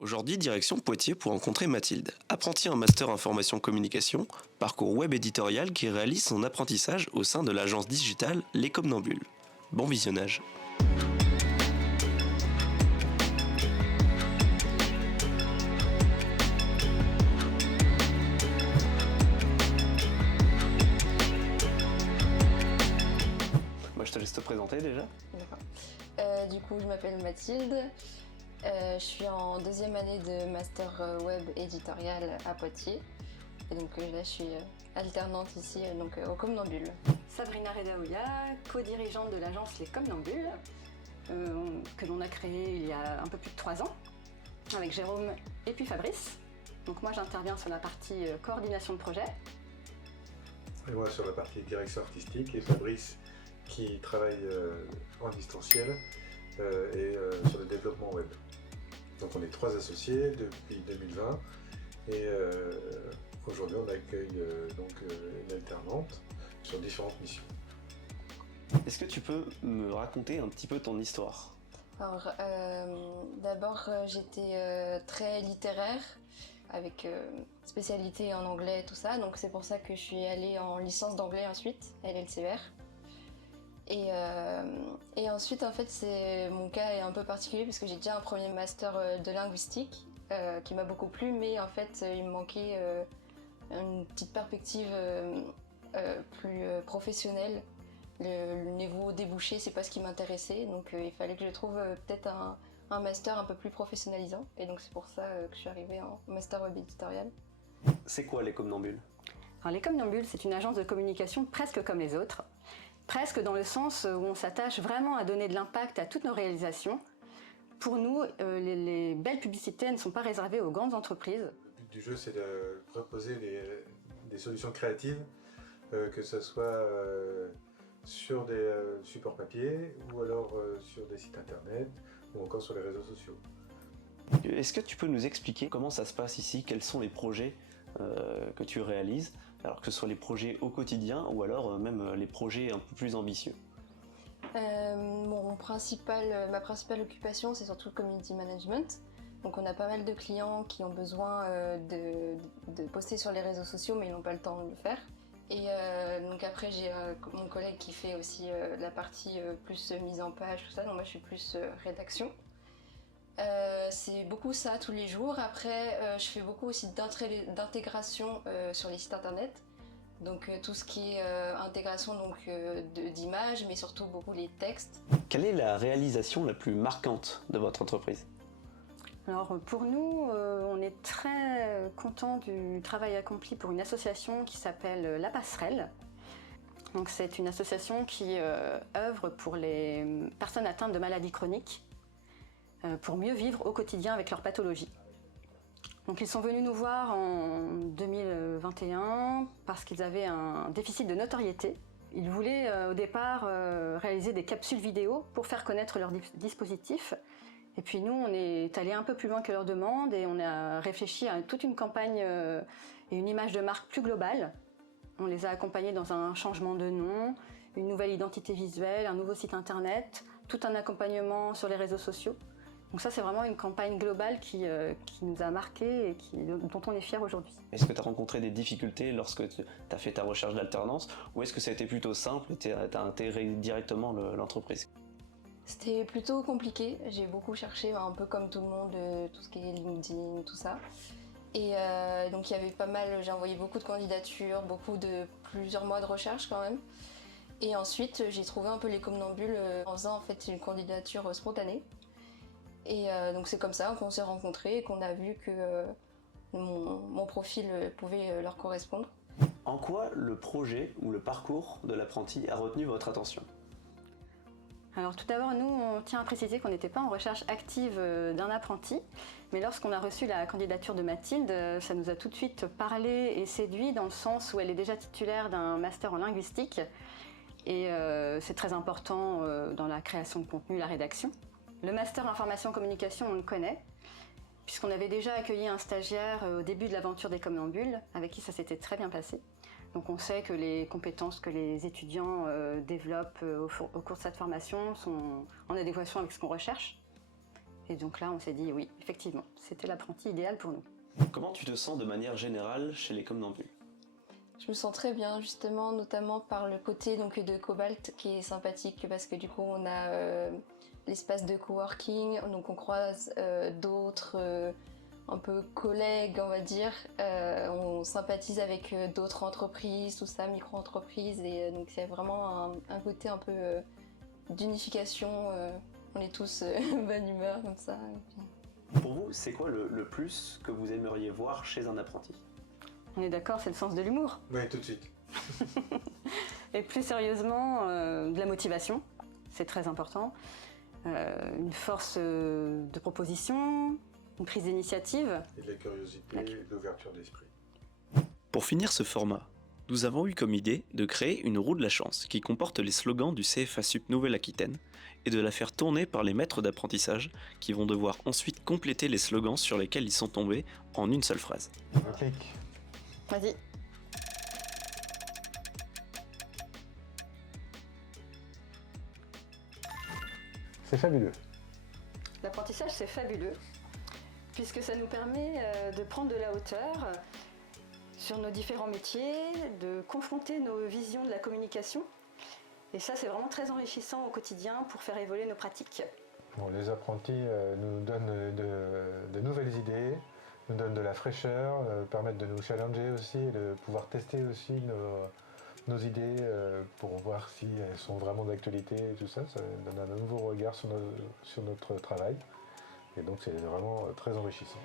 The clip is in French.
Aujourd'hui, direction Poitiers pour rencontrer Mathilde, apprentie en master information communication, parcours web éditorial qui réalise son apprentissage au sein de l'agence digitale Les Comnambules. Bon visionnage. Moi, je te laisse te présenter déjà. D'accord. Du coup, je m'appelle Mathilde. Je suis en deuxième année de master web éditorial à Poitiers. Et donc là, je suis alternante ici au Comnambule. Sabrina Redaouia, co-dirigeante de l'agence Les Comnambules, que l'on a créée il y a un peu plus de 3 ans, avec Jérôme et puis Fabrice. Donc moi, j'interviens sur la partie coordination de projet. Et moi sur la partie direction artistique, et Fabrice qui travaille en distanciel et sur le développement web. Donc on est 3 associés depuis 2020 et aujourd'hui on accueille une alternante sur différentes missions. Est-ce que tu peux me raconter un petit peu ton histoire ? Alors, d'abord, j'étais très littéraire, avec spécialité en anglais et tout ça. Donc c'est pour ça que je suis allée en licence d'anglais ensuite, à l'LCR. Et ensuite, en fait, mon cas est un peu particulier parce que j'ai déjà un premier master de linguistique qui m'a beaucoup plu, mais en fait, il me manquait une petite perspective plus professionnelle. Le niveau débouché, c'est pas ce qui m'intéressait, donc il fallait que je trouve peut-être un master un peu plus professionnalisant. Et donc c'est pour ça que je suis arrivée en master web éditorial. C'est quoi les Comnambules ? Alors, Les Comnambules, c'est une agence de communication presque comme les autres. Presque dans le sens où on s'attache vraiment à donner de l'impact à toutes nos réalisations. Pour nous, les belles publicités ne sont pas réservées aux grandes entreprises. Le but du jeu, c'est de proposer des solutions créatives, que ce soit sur des supports papier ou alors sur des sites internet ou encore sur les réseaux sociaux. Est-ce que tu peux nous expliquer comment ça se passe ici ? Quels sont les projets que tu réalises ? Alors que ce soit les projets au quotidien ou alors même les projets un peu plus ambitieux. Ma principale occupation, c'est surtout le community management. Donc on a pas mal de clients qui ont besoin de poster sur les réseaux sociaux, mais ils n'ont pas le temps de le faire. Et donc après, j'ai mon collègue qui fait aussi la partie plus mise en page, tout ça. Donc moi, je suis plus rédaction. C'est beaucoup ça tous les jours. Après, je fais beaucoup aussi d'intégration sur les sites internet. Donc tout ce qui est intégration d'images, mais surtout beaucoup les textes. Quelle est la réalisation la plus marquante de votre entreprise ? Alors pour nous, on est très contents du travail accompli pour une association qui s'appelle La Passerelle. Donc c'est une association qui œuvre pour les personnes atteintes de maladies chroniques pour mieux vivre au quotidien avec leur pathologie. Donc ils sont venus nous voir en 2021 parce qu'ils avaient un déficit de notoriété. Ils voulaient au départ réaliser des capsules vidéo pour faire connaître leur dispositif. Et puis nous, on est allé un peu plus loin que leur demande et on a réfléchi à toute une campagne et une image de marque plus globale. On les a accompagnés dans un changement de nom, une nouvelle identité visuelle, un nouveau site internet, tout un accompagnement sur les réseaux sociaux. Donc ça, c'est vraiment une campagne globale qui nous a marqués et dont on est fiers aujourd'hui. Est-ce que tu as rencontré des difficultés lorsque tu as fait ta recherche d'alternance ou est-ce que ça a été plutôt simple et tu as intégré directement l'entreprise ? C'était plutôt compliqué. J'ai beaucoup cherché, un peu comme tout le monde, tout ce qui est LinkedIn, tout ça. Et donc il y avait pas mal, j'ai envoyé beaucoup de candidatures, plusieurs mois de recherche quand même. Et ensuite, j'ai trouvé un peu les Comnambules en faisant en fait une candidature spontanée. Et donc c'est comme ça qu'on s'est rencontrés et qu'on a vu que mon profil pouvait leur correspondre. En quoi le projet ou le parcours de l'apprenti a retenu votre attention ? Alors tout d'abord, nous, on tient à préciser qu'on n'était pas en recherche active d'un apprenti, mais lorsqu'on a reçu la candidature de Mathilde, ça nous a tout de suite parlé et séduit dans le sens où elle est déjà titulaire d'un master en linguistique et c'est très important dans la création de contenu, la rédaction. Le master information communication, on le connaît, puisqu'on avait déjà accueilli un stagiaire au début de l'aventure des Comnambules, avec qui ça s'était très bien passé. Donc on sait que les compétences que les étudiants développent au cours de cette formation sont en adéquation avec ce qu'on recherche. Et donc là, on s'est dit oui, effectivement, c'était l'apprenti idéal pour nous. Comment tu te sens de manière générale chez les Comnambules? Je me sens très bien, justement, notamment par le côté donc, de Cobalt qui est sympathique parce que du coup, on a l'espace de coworking, donc on croise d'autres un peu collègues, on va dire. On sympathise avec d'autres entreprises, tout ça, micro-entreprises, et donc c'est vraiment un côté un peu d'unification. On est tous bonne humeur comme ça. Et puis... Pour vous, c'est quoi le plus que vous aimeriez voir chez un apprenti? On est d'accord, c'est le sens de l'humour. Oui, tout de suite. Et plus sérieusement, de la motivation, c'est très important. Une force de proposition, une prise d'initiative. Et de la curiosité et de l'ouverture d'esprit. Pour finir ce format, nous avons eu comme idée de créer une roue de la chance qui comporte les slogans du CFA Sup Nouvelle-Aquitaine et de la faire tourner par les maîtres d'apprentissage qui vont devoir ensuite compléter les slogans sur lesquels ils sont tombés en une seule phrase. On clique. Vas-y. C'est fabuleux. L'apprentissage, c'est fabuleux, puisque ça nous permet de prendre de la hauteur sur nos différents métiers, de confronter nos visions de la communication. Et ça, c'est vraiment très enrichissant au quotidien pour faire évoluer nos pratiques. Bon, les apprentis nous donnent de nouvelles idées, nous donnent de la fraîcheur, permettent de nous challenger aussi, et de pouvoir tester aussi nos idées pour voir si elles sont vraiment d'actualité et tout ça. Ça donne un nouveau regard sur notre travail. Et donc c'est vraiment très enrichissant.